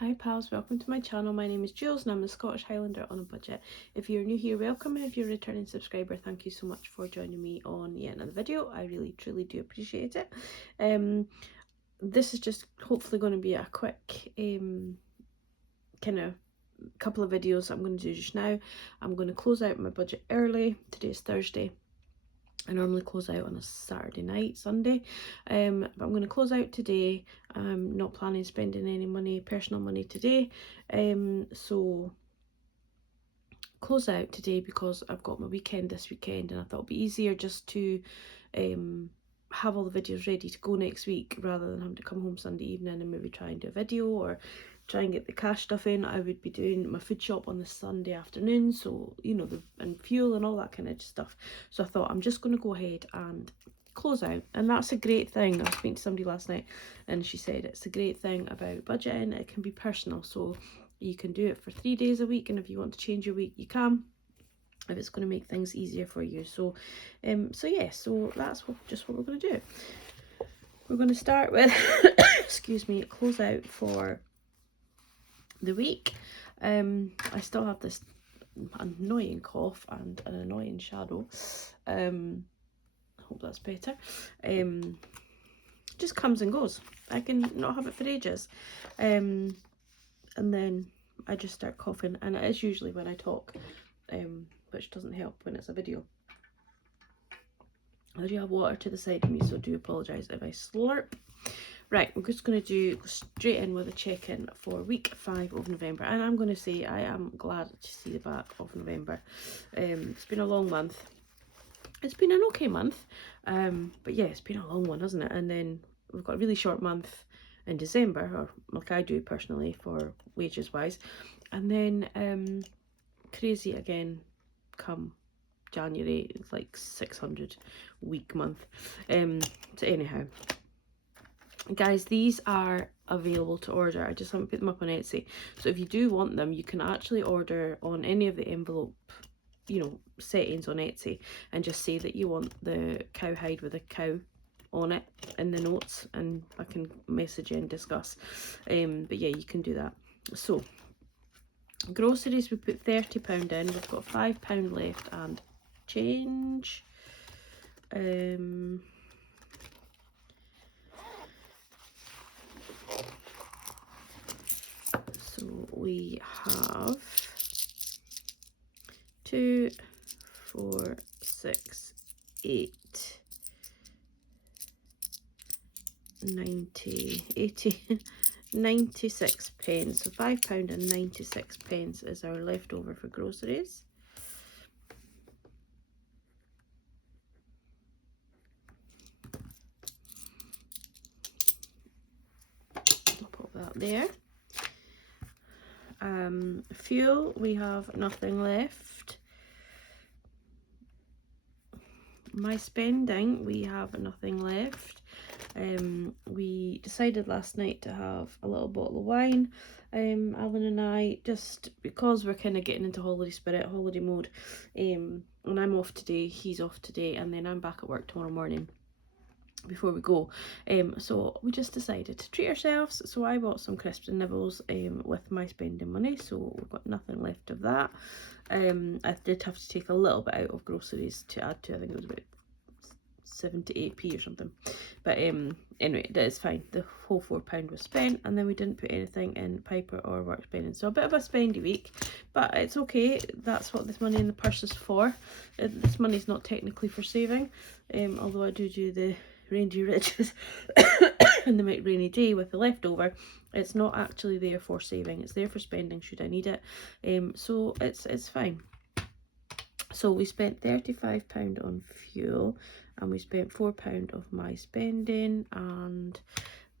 Hi pals, welcome to my channel. My name is Julz and I'm a Scottish Highlander on a budget. If you're new here, welcome. If you're a returning subscriber, thank you so much for joining me on yet another video. I really truly do appreciate it. This is just hopefully going to be a quick kind of couple of videos I'm going to do just now. I'm going to close out my budget early. Today is Thursday. I normally close out on a Saturday night, Sunday, but I'm going to close out today. I'm not planning on spending any money, personal money today, so close out today because I've got my weekend this weekend, and I thought it'd be easier just to have all the videos ready to go next week rather than having to come home Sunday evening and maybe try and do a video or try and get the cash stuff in. I would be doing my food shop on the Sunday afternoon, so you know, and fuel and all that kind of stuff. So I thought I'm just going to go ahead and close out, and that's a great thing. I was speaking to somebody last night and she said it's a great thing about budgeting. It can be personal, so you can do it for 3 days a week, and if you want to change your week you can, if it's going to make things easier for you. So so that's just what we're going to do. We're going to start with excuse me, close out for the week. I still have this annoying cough and an annoying shadow. I hope that's better. Just comes and goes. I can not have it for ages, and then I just start coughing, and it is usually when I talk, which doesn't help when it's a video. I do have water to the side of me, so do apologise if I slurp. Right, we're just going to go straight in with a check-in for week 5 of November, and I'm going to say I am glad to see the back of November. It's been a long month. It's been an okay month, but yeah, it's been a long one, hasn't it? And then we've got a really short month in December, or like I do personally for wages wise, and then crazy again come January. It's like 600 week month. So anyhow, guys, these are available to order. I just haven't put them up on Etsy, so if you do want them, you can actually order on any of the envelope, you know, settings on Etsy, and just say that you want the cowhide with a cow on it in the notes, and I can message you and discuss. But yeah, you can do that. So groceries, we put £30 in. We've got £5 left and change. So we have 2, 4, 6, 8, 90, 80, 96 pence. So £5 and 96 pence is our leftover for groceries. I'll pop that there. Fuel, we have nothing left. My spending, we have nothing left. We decided last night to have a little bottle of wine, Alan and I, just because we're kind of getting into holiday spirit, holiday mode, and I'm off today, he's off today, and then I'm back at work tomorrow morning before we go. So we just decided to treat ourselves, so I bought some crisps and nibbles with my spending money, so we've got nothing left of that. I did have to take a little bit out of groceries to add to, I think it was about 7 to 8p or something, but anyway, that is fine. The whole £4 was spent, and then we didn't put anything in Piper or work spending, so a bit of a spendy week, but it's okay. That's what this money in the purse is for. This money's not technically for saving, although I do the reindeer riches and the rainy day with the leftover. It's not actually there for saving, it's there for spending should I need it. So it's fine. So we spent £35 on fuel, and we spent £4 of my spending, and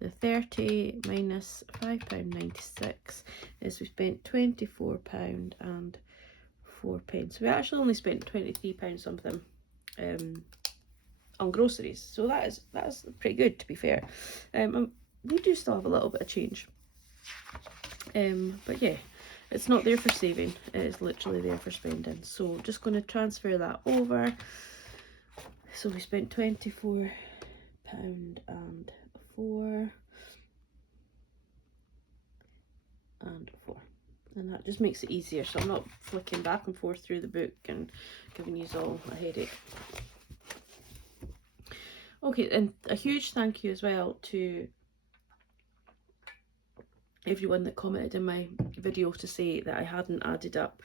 the 30 minus £5.96 is we spent £24 and 4 pence. We actually only spent £23 something on groceries, so that's pretty good, to be fair. We do still have a little bit of change, but yeah, it's not there for saving, it is literally there for spending. So just going to transfer that over. So we spent £24 and 4. and 4. And that just makes it easier, so I'm not flicking back and forth through the book and giving you all a headache. Okay, and a huge thank you as well to everyone that commented in my video to say that I hadn't added up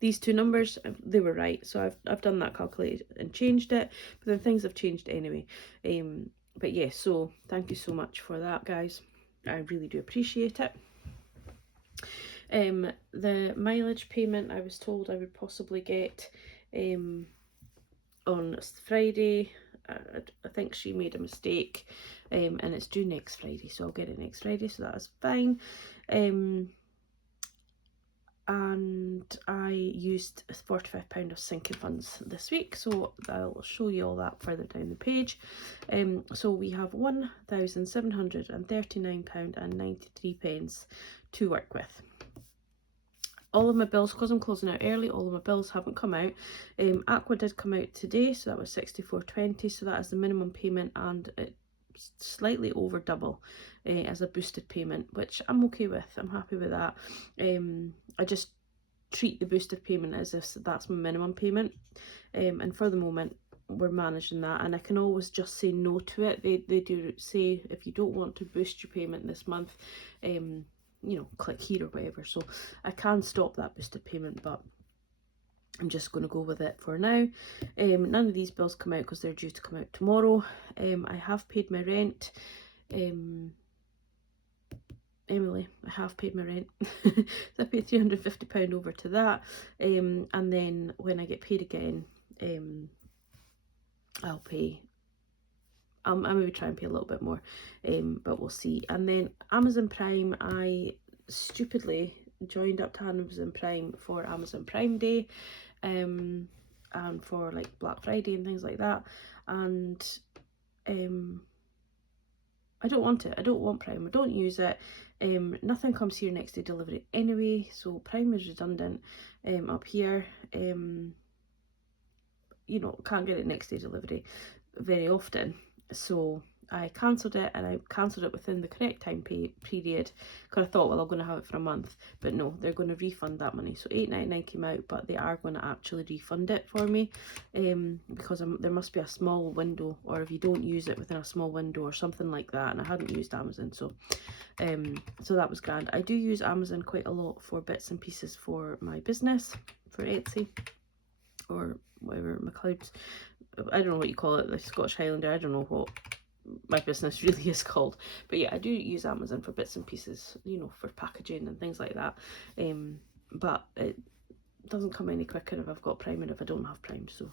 these two numbers. They were right, so I've done that calculated and changed it, but then things have changed anyway. But yeah, so thank you so much for that, guys. I really do appreciate it. The mileage payment I was told I would possibly get on Friday. I think she made a mistake, and it's due next Friday, so I'll get it next Friday, so that is fine. And I used £45 of sinking funds this week, so I'll show you all that further down the page. So we have £1,739.93 to work with. All of my bills, because I'm closing out early, all of my bills haven't come out. Aqua did come out today, so that was £64.20, so that is the minimum payment, and it's slightly over double as a boosted payment, which I'm okay with. I'm happy with that. I just treat the boosted payment as if that's my minimum payment, and for the moment we're managing that, and I can always just say no to it. They do say if you don't want to boost your payment this month, you know, click here or whatever, so I can stop that boosted payment, but I'm just going to go with it for now. None of these bills come out because they're due to come out tomorrow. I have paid my rent. Emily, I have paid my rent. So I paid £350 over to that, and then when I get paid again, I'll maybe try and pay a little bit more, but we'll see. And then Amazon Prime, I stupidly joined up to Amazon Prime for Amazon Prime Day, and for like Black Friday and things like that, and I don't want it. I don't want Prime. I don't use it. Nothing comes here next day delivery anyway, so Prime is redundant up here. You know, can't get it next day delivery very often, so I cancelled it, and I cancelled it within the correct time period, because I thought, well, I'm going to have it for a month, but no, they're going to refund that money. So £8.99 came out, but they are going to actually refund it for me, because there must be a small window, or if you don't use it within a small window or something like that, and I hadn't used Amazon, so so that was grand. I do use Amazon quite a lot for bits and pieces for my business, for Etsy or whatever, McLeod's, I don't know what you call it, the Scottish Highlander, I don't know what my business really is called, but yeah, I do use Amazon for bits and pieces, you know, for packaging and things like that, but it doesn't come any quicker if I've got Prime and if I don't have Prime. So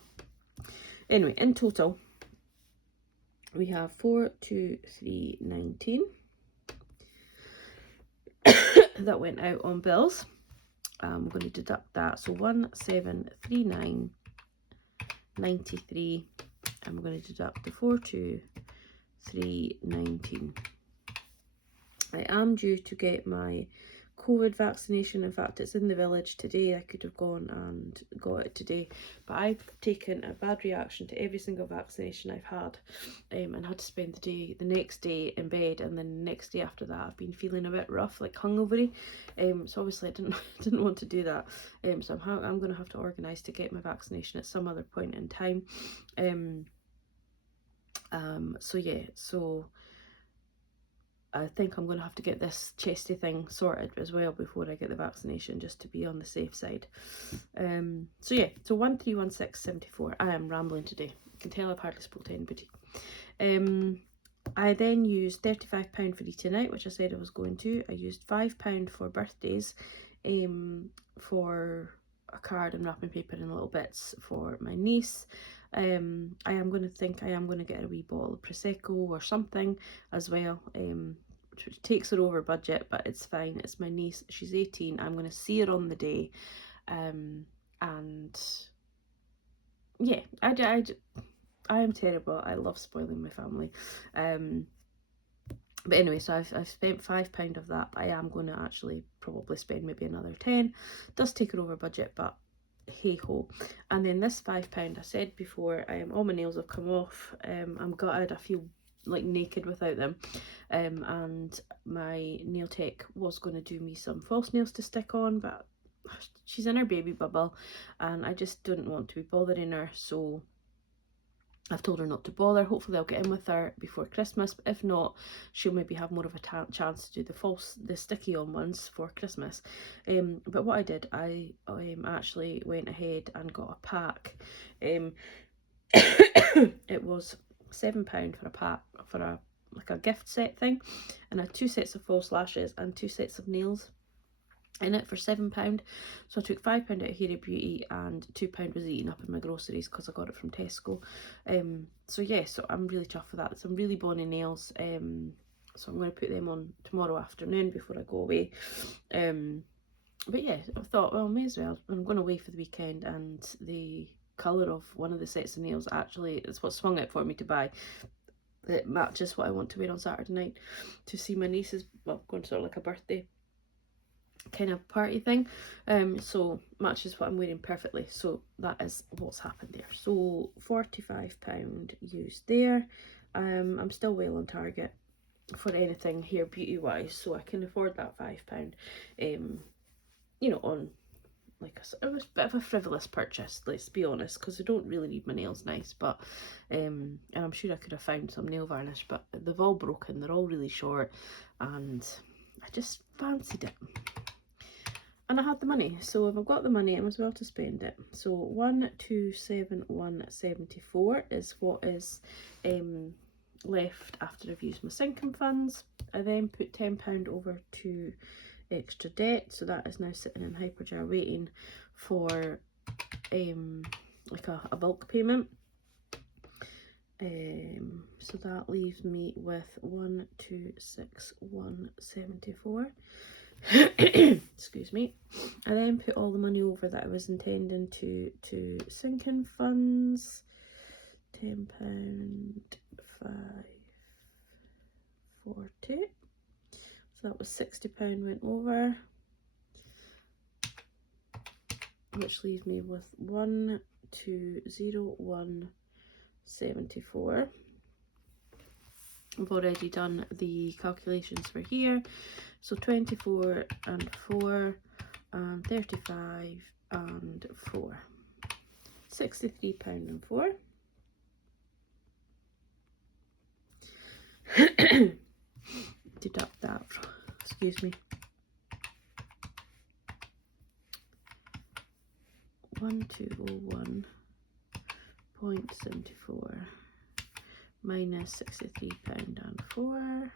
anyway, in total we have 423.19 that went out on bills. I'm going to deduct that, so 1739.93. I'm going to deduct the 423.19. I am due to get my COVID vaccination. In fact, it's in the village today. I could have gone and got it today, but I've taken a bad reaction to every single vaccination I've had, and had to spend the next day in bed, and then the next day after that I've been feeling a bit rough, like hungovery, so obviously I didn't want to do that, so I'm going to have to organise to get my vaccination at some other point in time. So yeah, so I think I'm going to have to get this chesty thing sorted as well before I get the vaccination, just to be on the safe side. So yeah, so 1316.74. I am rambling today. You can tell I've hardly spoke to anybody. I then used £35 for eating out, which I said I was going to. I used £5 for birthdays, for a card and wrapping paper and little bits for my niece. I am going to get a wee bottle of Prosecco or something as well, which takes her over budget, but it's fine. It's my niece, she's 18, I'm going to see her on the day, and yeah, I am terrible. I love spoiling my family, but anyway, so I've spent £5 of that, but I am going to actually probably spend maybe another 10. Does take her over budget, but hey ho. And then this £5, I said before, all my nails have come off. I'm gutted. I feel like naked without them. And my nail tech was going to do me some false nails to stick on, but she's in her baby bubble and I just didn't want to be bothering her, so I've told her not to bother. Hopefully I'll get in with her before Christmas, but if not, she'll maybe have more of a chance to do the sticky on ones for Christmas. But what I did, I actually went ahead and got a pack. It was £7 for a pack, for a like a gift set thing, and I had 2 sets of false lashes and 2 sets of nails in it for £7. So I took £5 out of Hair Beauty and £2 was eaten up in my groceries because I got it from Tesco. So yeah, so I'm really chuffed with that. Some really bonny nails. So I'm going to put them on tomorrow afternoon before I go away. But yeah, I thought, well, may as well. I'm going away for the weekend, and the colour of one of the sets of nails actually is what swung it for me to buy. It matches what I want to wear on Saturday night to see my niece's, well, going to sort of like a birthday kind of party thing. So matches what I'm wearing perfectly. So that is what's happened there. So £45 used there. I'm still well on target for anything hair beauty wise, so I can afford that £5. You know, on like it was a bit of a frivolous purchase, let's be honest, because I don't really need my nails nice, but and I'm sure I could have found some nail varnish, but they've all broken, they're all really short, and I just fancied it. And I had the money, so if I've got the money, I might as well to spend it. So 1,271.74 is what is left after I've used my sinking funds. I then put £10 over to extra debt, so that is now sitting in Hyperjar waiting for like a bulk payment. So that leaves me with 1,261.74. Excuse me. I then put all the money over that I was intending to sinking funds. £10, 540. So that was £60 went over, which leaves me with 1,201.74. I've already done the calculations for here. So 24 and 4 and 35 and 4. £63 and 4. Deduct that from, excuse me, 1201.74 minus £63 and 4,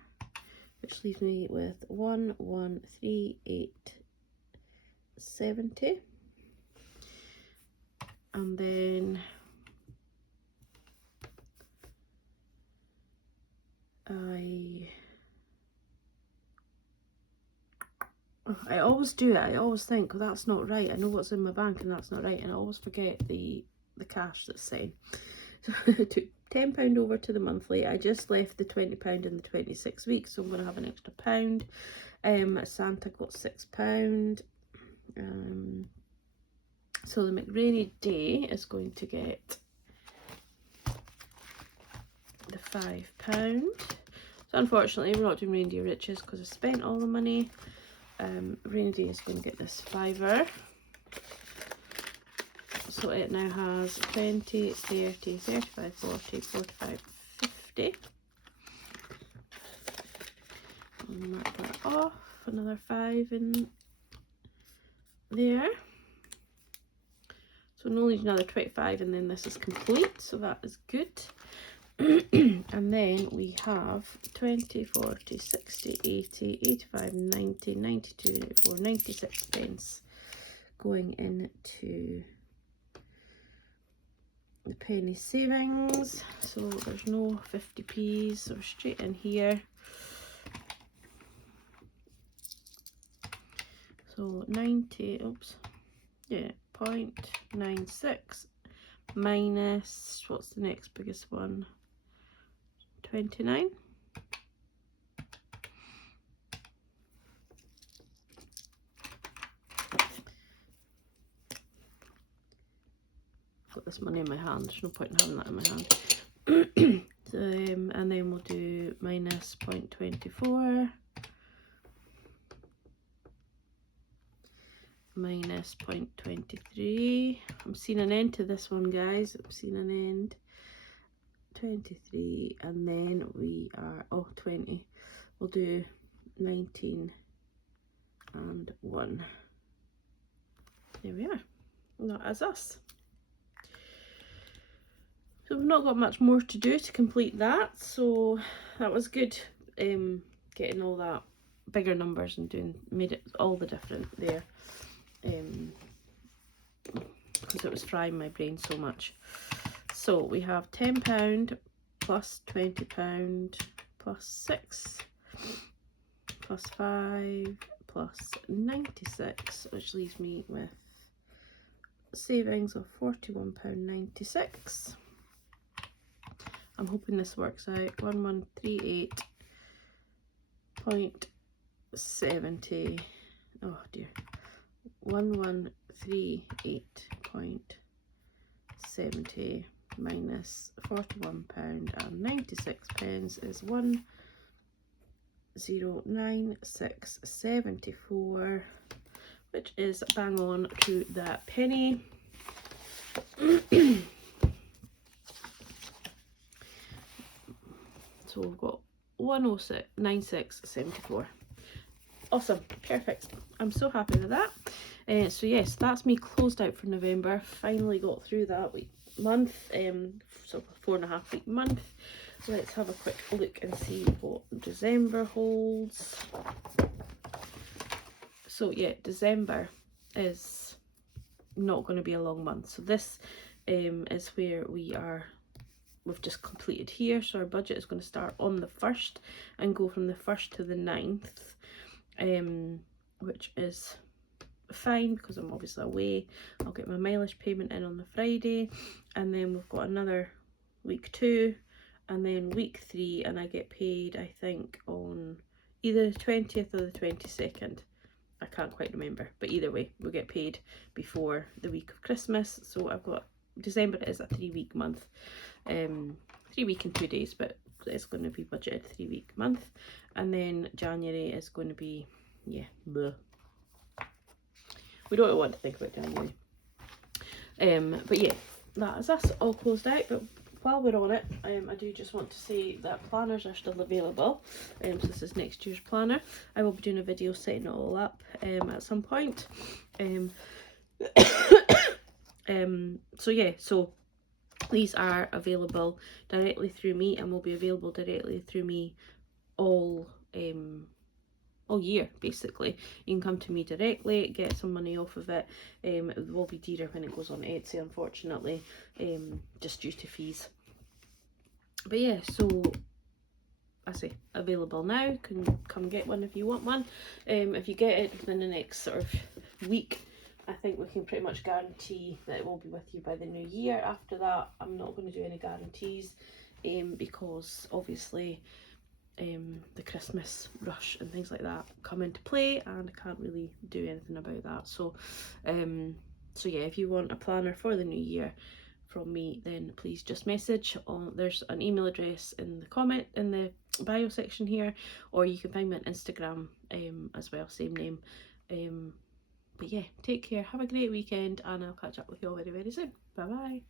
which leaves me with 1,138.70. And then I always do it. I always think, well, that's not right. I know what's in my bank and that's not right, and I always forget the cash that's sitting. So I took £10 over to the monthly. I just left the £20 in the 26 weeks, so I'm going to have an extra £1. Santa got £6. So the McRainy Day is going to get the £5. So unfortunately we're not doing Reindeer Riches because I spent all the money. Rainy Day is going to get this £5. So it now has 20, 30, 35, 40, 45, 50. I'll mark that off. Another 5 in there. So no need another 25, and then this is complete. So that is good. And then we have 20, 40, 60, 80, 85, 90, 92, 94, 96 pence going into the penny savings. So there's no 50p's, so straight in here. So 90, oops, yeah, 0.96 minus, what's the next biggest one? 29. Got this money in my hand, there's no point in having that in my hand. And then we'll do 0.24 minus 0.23. I'm seeing an end to this one, guys. I'm seeing an end. 23, and then we are 20. We'll do 19 and 1. There we are. That is us. So we've not got much more to do to complete that, so that was good. Getting all that bigger numbers and made it all the different there, because it was frying my brain so much. So we have £10 plus £20 plus 6 plus 5 plus 96, which leaves me with savings of £41.96. I'm hoping this works out. 1138.70. Oh dear. 1138.70 minus £41.96 is 109,674, which is bang on to that penny. So we've got 109,674. Awesome, perfect. I'm so happy with that. So yes, that's me closed out for November. Finally got through that month, so 4.5 week month. Let's have a quick look and see what December holds. So yeah, December is not going to be a long month. So this is where we've just completed here. So our budget is going to start on the 1st and go from the 1st to the 9th, which is fine because I'm obviously away. I'll get my mileage payment in on the Friday, and then we've got another week 2 and then week 3, and I get paid I think on either the 20th or the 22nd. I can't quite remember, but either way we'll get paid before the week of Christmas. So I've got December is a 3-week month, 3 week and 2 days, but it's going to be budgeted 3-week month. And then January is going to be, yeah, bleh. We don't want to think about January. But yeah, that is us all closed out. But while we're on it, I do just want to say that planners are still available. So this is next year's planner. I will be doing a video setting it all up at some point. So yeah, so these are available directly through me and will be available directly through me all year basically. You can come to me directly, get some money off of it. It will be dearer when it goes on Etsy, unfortunately, just due to fees. But yeah, so I say available now. Can come get one if you want one. If you get it within the next sort of week, I think we can pretty much guarantee that it will be with you by the new year. After that, I'm not going to do any guarantees, because obviously the Christmas rush and things like that come into play, and I can't really do anything about that. So so yeah, if you want a planner for the new year from me, then please just message on, there's an email address in the bio section here, or you can find me on Instagram as well, same name. But yeah, take care, have a great weekend, and I'll catch up with you all very, very soon. Bye bye.